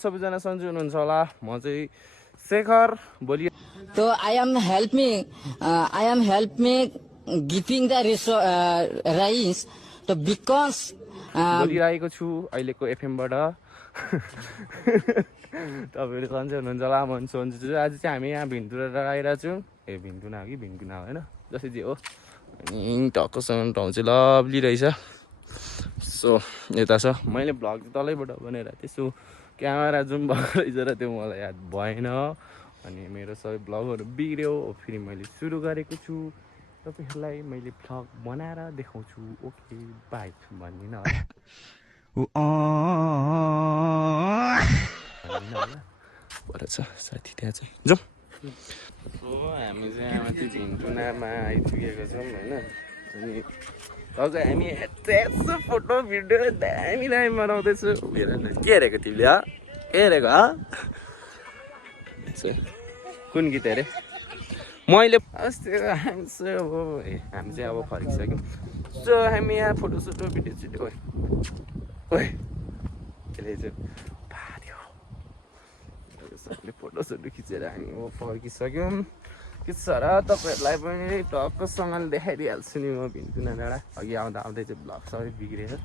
सबैजना सन्चै हुनुहुन्छ होला म चाहिँ शेखर बोली So I am help me giving the rice to because बोलिरहेको छु अहिलेको एफएम बाट तपाईहरु सन्चै हुनुहुन्छ होला म सन्चै छु आज चाहिँ हामी यहाँ भिन्टुरा आइरा छौं भिन्टुना हो कि भिन्कुना हैन जसै जे हो अनि टक्कसँग ठाउँ चाहिँ लभली रहेछ सो यता छ मैले भ्लग तलैबाट बनेर त्यसो क्यामेरा जुम भएको रहेछ र त्यो मलाई याद भएन अनि मेरो सबै भ्लगहरु बिग्र्यो फेरि मैले सुरु गरेको छु तपाईहरुलाई मैले भ्लग बनाएर देखाउँछु ओके बाइ भन्दिन होला छ साथी त्यहाँ छ जाऊ सो हामी चाहिँ माथि भिन्टुनामा आइपुगेको छौँ हैन अनि अझ हामी यस्तो फोटो भिडियो दामी दामी बनाउँदैछु हेर न के हेरेको तिमीले के हेरेको कुन गीत हेरे मैले अस्ति हामी चाहिँ अब फर्किसक्यौँ सो हामी यहाँ फोटो सुटो भिडियो सुट्यो ओए त्यसले चाहिँ भार्यो सबले फोटो सुटो खिचेर हामी अब फर्किसक्यौँ के छ र तपाईहरुलाई पनि टक्कसँगले देखाइदिइहाल्छु नि म भिन्टुना डाँडा अघि आउँदा आउँदै चाहिँ भ्लग सबै बिग्रेर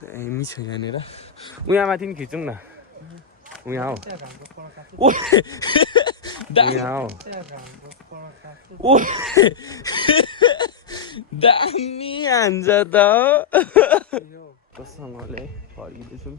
दामी छ यहाँनिर उहाँ माथि नि खिचौँ न उहाँ हो दामी हान्छ त सँगले फर्किँदैछौँ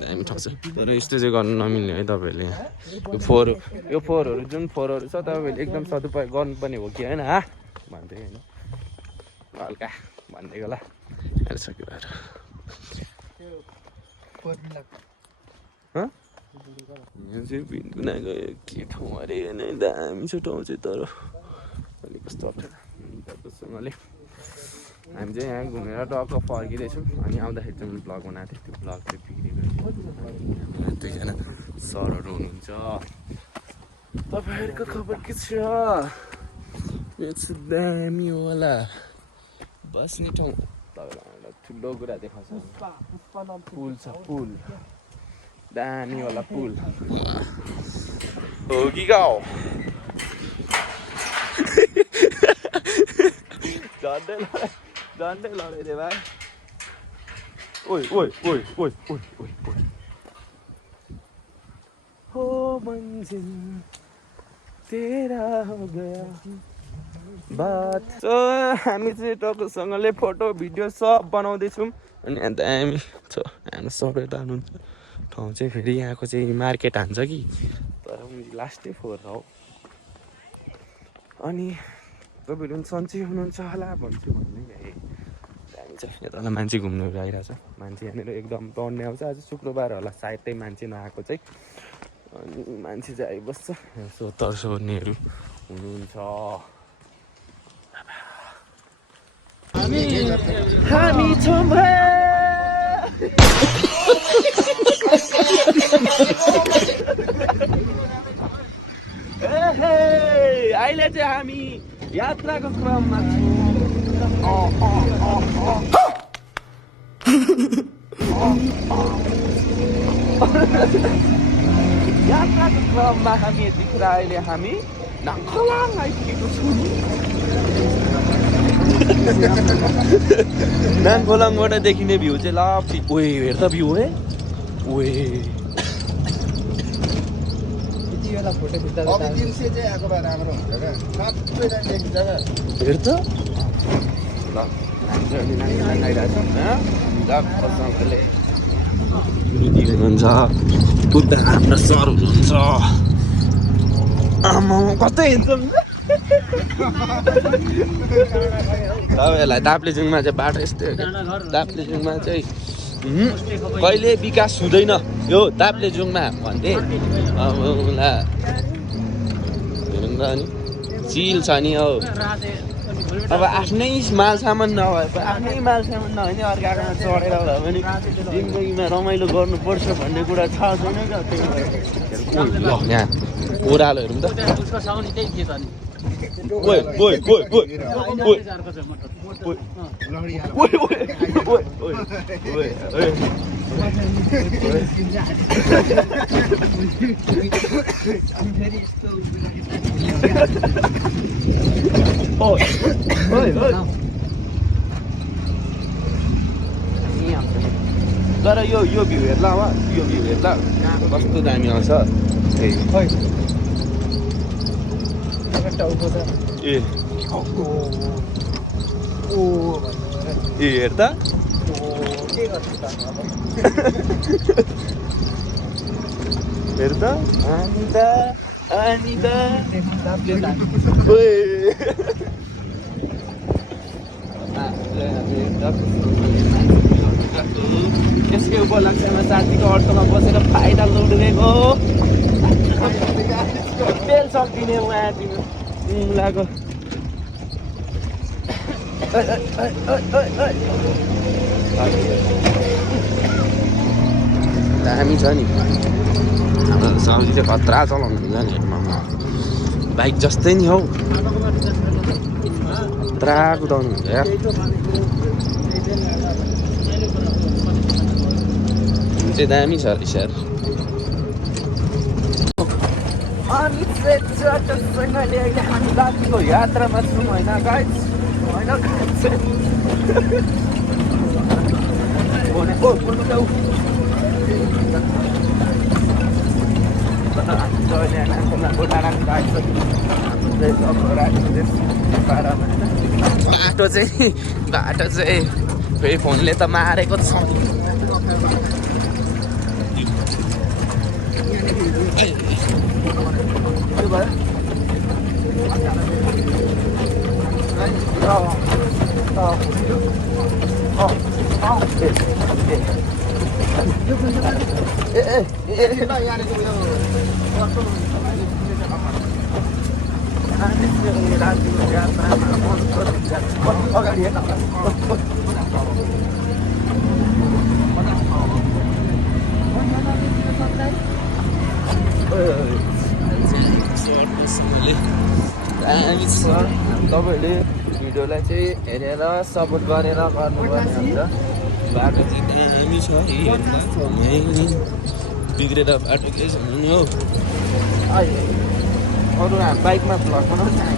दामी ठाउँ छ तर यस्तो चाहिँ गर्नु नमिल्ने है तपाईहरुले यो फोहोरहरू जुन फोहोरहरू छ तपाईहरुले एकदम सदुपयोग गर्नुपर्ने हो कि हैन भन्दै हैन हल्का भनिदिएको ल सक्यो यहाँ चाहिँ भिन्टुना गयो के ठाउँ अरे होइन दामी छ ठाउँ चाहिँ तर अलिक कस्तो अप्ठ्यारोसँगले हामी चाहिँ यहाँ घुमेर टक्क फर्किँदैछौँ अनि आउँदाखेरि चाहिँ भ्लग बनाएको थिएँ त्यो भ्लग चाहिँ बिग्रेको दुईजना सरहरू हुनुहुन्छ तपाईँहरूको खबर के छ यो चाहिँ दामी होला बस्ने ठाउँ तपाईँलाई ठुलो कुरा देखाउँछ पुल छ पुल दामी होला पुल हो कि गाउँ झन्डै लडाइदियो भाइ ओइ ओइ ओइ ओइ ओइ ओइ ओइ हो मंजिल तेरा हो गया बात सो हामी चाहिँ टक्कसँगले फोटो भिडियो सब बनाउँदैछौँ अनि अन्त हामी छ हाम्रो सबै लानुहुन्छ ठाउँ चाहिँ फेरि यहाँको चाहिँ मार्केट हान्छ कि तर लास्टै फोहोर हो अनि तपाईँहरू पनि सन्चै हुनुहुन्छ होला भन्छु भन्ने दामी छ यता मान्छे घुम्नुहरू आइरहेछ मान्छे यहाँनिर एकदम टर्ने आउँछ आज शुक्रबार होला सायदै मान्छे नआएको चाहिँ अनि मान्छे चाहिँ आइबस्छ सोतर सोर्नेहरू हुनुहुन्छ हामी छौँ अहिले चाहिँ हामी यात्राको क्रममा यात्राको क्रममा हामी यतिखेर अहिले हामी नाङखलाङ आइपुगेको छौँ नाङखलाङबाट देखिने भ्यू चाहिँ लप्ठी ओए हेर त भ्यू है ओए फोटो खिच्दा अब दिउँसो चाहिँ आएको भए राम्रो हुन्छ क्या सबै देखिन्छ क्या हेर त ल हुनुहुन्छ उता हाम्रो सर हुनुहुन्छ आमा कतै तपाईँहरूलाई ताप्लेजुङमा चाहिँ बाटो यस्तै हो ताप्लेजुङमा चाहिँ कहिले विकास हुँदैन यो ताप्लेजुङमा भन्थे अब उसलाई हेर्नु त अनि चिल छ नि हौ अब आफ्नै मालसामान नभए आफ्नै मालसामान नभए नि अर्काकोमा चढेर भए पनि जिन्दगीमा रमाइलो गर्नुपर्छ भन्ने कुरा थाहा छैन क्या त्यही भएर यहाँ ओह्रालो हेरौँ त ओइ ओइ ओइ ओइ ओइ तर यो भ्यू हेर्ला हो यो भ्यू हेर्ला कस्तो दामी आउँछ ए हेर्दा हेर्दा अनिता यसकै उपलक्ष्यमा साथीको अटोमा बसेर फाइदा लुडिदिएको तेल सकिने उहाँ मुलाको दामी छ नि साउजी चाहिँ खतरा चलाउनु हुन्छ नि बाइक जस्तै नि हौ खतरा कुदाउनु हुन्छ यार चाहिँ दामी छ रहेछ यार अनि चटसँगले अहिले हामी रातिको यात्रामा छौँ होइन गाइस होइन बाटो चाहिँ फेरि फोनले त मारेको छ तपाईँहरूले भिडियोलाई चाहिँ हेरेर सपोर्ट गरेर गर्नुपर्ने हुन्छ बाटो चाहिँ दामी छ बिग्रेर बाटो केही छैन नि हौ अरू बाइकमा भ्लग बनाउँछ